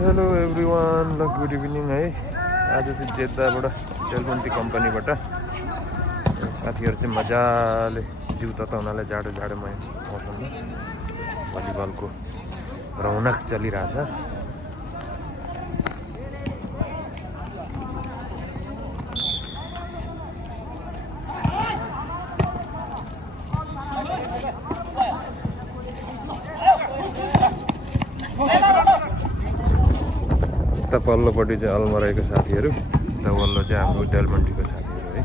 Hello everyone, ल good evening है। आज चाहिँ जेद्दाबाट डेलमोन्टी कम्पनीबाट साथीहरू चाहिँ मजाले जिउ तताउनलाई जाडो जाडोमा मौसममा भलिबलको रौनक चलिरहेछ। उता पल्लोपट्टि चाहिँ अलमराईको साथीहरू, उता वल्लो चाहिँ हाम्रो डेलमन्टीको साथीहरू है।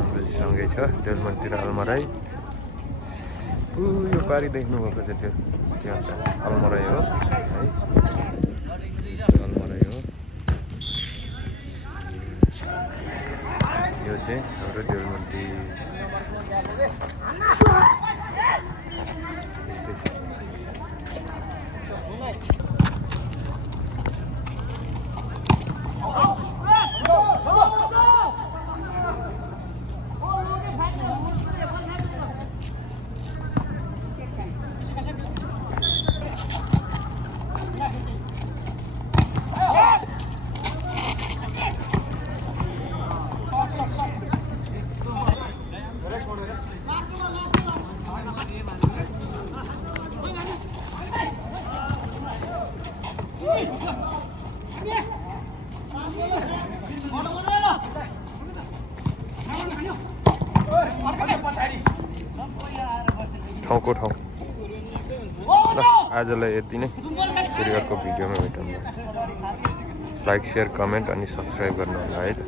हाम्रो चाहिँ सँगै छ डेलमन्टी र अलमराई। यो पारी देख्नुभएको चाहिँ त्यहाँ छ अलमराई हो है, अलमराई हो। यो चाहिँ हाम्रो डेलमन्टी। यस्तै छ। ठाउँको ठाउँ। ल आजलाई यति नै, फेरि अर्को भिडियोमा भेटौँ। लाइक, सेयर, कमेन्ट अनि सब्सक्राइब गर्नु होला है त।